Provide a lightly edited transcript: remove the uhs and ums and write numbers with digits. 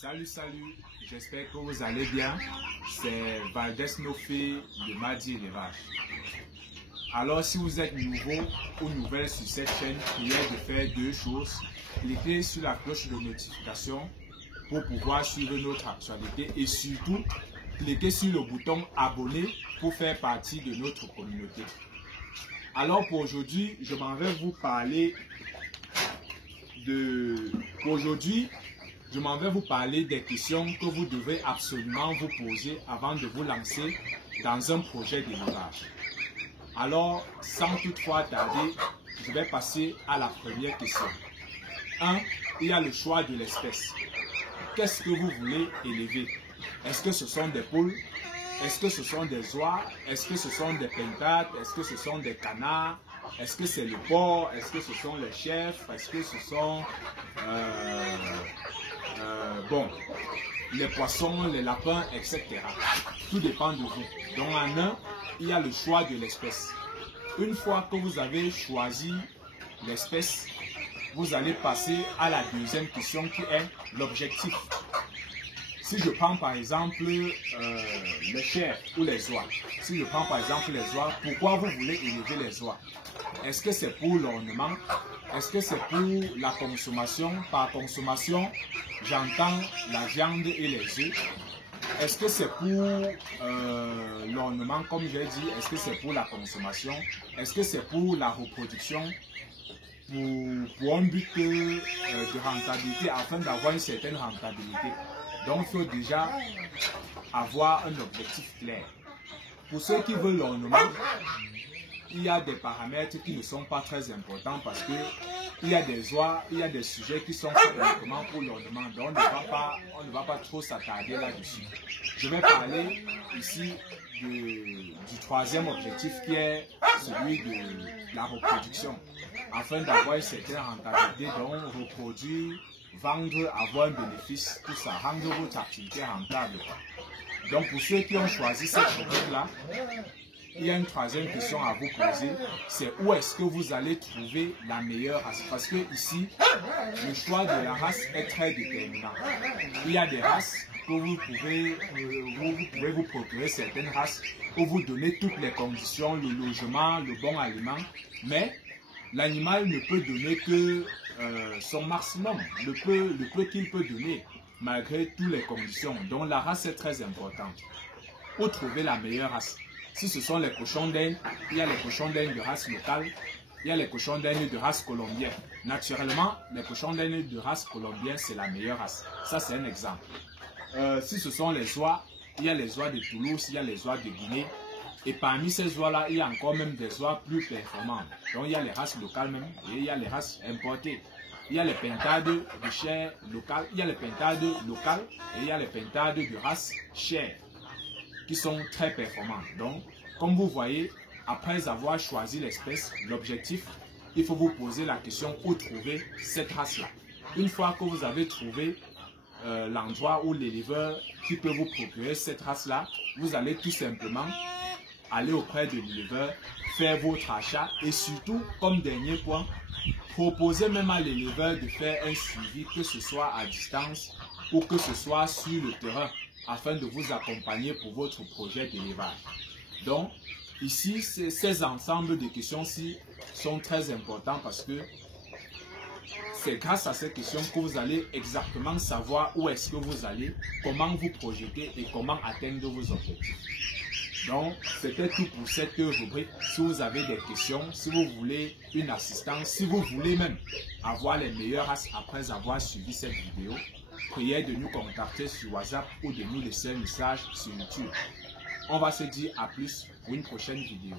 Salut, j'espère que vous allez bien. C'est Valdez Nofé de Madi Élevage. Alors, si vous êtes nouveau ou nouvelle sur cette chaîne, il est de faire deux choses. Cliquez sur la cloche de notification pour pouvoir suivre notre actualité et surtout, cliquez sur le bouton abonner pour faire partie de notre communauté. Alors, pour aujourd'hui, je m'en vais vous parler des questions que vous devez absolument vous poser avant de vous lancer dans un projet d'élevage. Alors, sans toutefois tarder, je vais passer à la première question. 1. Il y a le choix de l'espèce. Qu'est-ce que vous voulez élever? Est-ce que ce sont des poules? Est-ce que ce sont des oies? Est-ce que ce sont des pintades? Est-ce que ce sont des canards? Est-ce que c'est le porc? Est-ce que ce sont les chèvres? Est-ce que ce sont les poissons, les lapins, etc. Tout dépend de vous. Donc en un, il y a le choix de l'espèce. Une fois que vous avez choisi l'espèce, vous allez passer à la deuxième question qui est l'objectif. Si je prends par exemple les chèvres ou les oies, si je prends par exemple les oies, pourquoi vous voulez élever les oies? Est-ce que c'est pour l'ornement? Est-ce que c'est pour la consommation? Par consommation, j'entends la viande et les œufs. Est-ce que c'est pour l'ornement, comme j'ai dit? Est-ce que c'est pour la consommation? Est-ce que c'est pour la reproduction? Pour un but de rentabilité, afin d'avoir une certaine rentabilité. Donc, il faut déjà avoir un objectif clair. Pour ceux qui veulent l'ornement, il y a des paramètres qui ne sont pas très importants parce que il y a des oies, il y a des sujets qui sont faits uniquement pour l'ornement. Donc, on ne va pas trop s'attarder là-dessus. Je vais parler ici du troisième objectif qui est celui de la reproduction. Afin d'avoir une certaine rentabilité, donc reproduire, vendre, avoir un bénéfice, tout ça, rendre votre activité rentable. Donc, pour ceux qui ont choisi cette rubrique-là, il y a une troisième question à vous poser, c'est où est-ce que vous allez trouver la meilleure race? Parce que ici, le choix de la race est très déterminant. Il y a des races que vous pouvez vous procurer certaines races pour vous donner toutes les conditions, le logement, le bon aliment, mais l'animal ne peut donner que son maximum, le peu qu'il peut donner, malgré toutes les conditions. Donc la race est très importante. Pour trouver la meilleure race, si ce sont les cochons d'Inde, il y a les cochons d'Inde de race locale, il y a les cochons d'Inde de race colombienne. Naturellement, les cochons d'Inde de race colombienne, c'est la meilleure race. Ça, c'est un exemple. Si ce sont les oies, il y a les oies de Toulouse, il y a les oies de Guinée. Et parmi ces oies-là, il y a encore même des oies plus performantes. Donc, il y a les races locales même et il y a les races importées. Il y a les pintades de chair locale, il y a les pintades locales et il y a les pintades de race chair qui sont très performantes. Donc, comme vous voyez, après avoir choisi l'espèce, l'objectif, il faut vous poser la question où trouver cette race-là. Une fois que vous avez trouvé l'endroit où l'éleveur qui peut vous procurer cette race-là, vous allez tout simplement aller auprès de l'éleveur, faire votre achat et surtout, comme dernier point, proposer même à l'éleveur de faire un suivi, que ce soit à distance ou que ce soit sur le terrain, afin de vous accompagner pour votre projet d'élevage. Donc, ici, ces ensembles de questions-ci sont très importants parce que c'est grâce à ces questions que vous allez exactement savoir où est-ce que vous allez, comment vous projeter et comment atteindre vos objectifs. Donc, c'était tout pour cette rubrique. Si vous avez des questions, si vous voulez une assistance, si vous voulez même avoir les meilleures races après avoir suivi cette vidéo, priez de nous contacter sur WhatsApp ou de nous laisser un message sur YouTube. On va se dire à plus pour une prochaine vidéo.